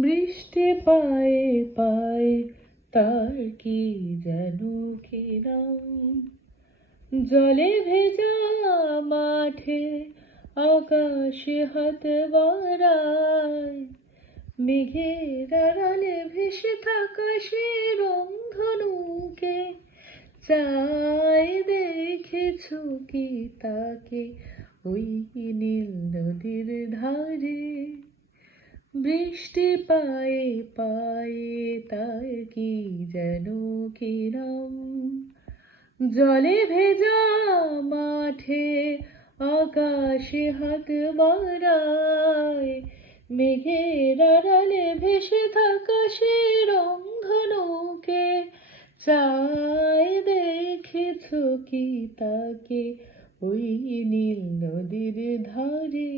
বৃষ্টি পায়ে পায়ে তার কি যেন কি নাম, জলে ভেজা মাঠে আকাশে হাত বাড়ায়, মেঘের আড়ালে ভেসে থাকা সে রংধনুকে চাই। দেখেছো কি তাকে ওই নীল নদীর ধারে? বৃষ্টি পায়ে পায়ে তার কি যেন কি নাম, জলে ভেজা মাঠে আকাশে হাত বাড়ায়, মেঘের আড়ালে ভেসে থাকা সে রংধনুকে চাই। দেখেছো কি তাকে ওই নীল নদীর ধারে?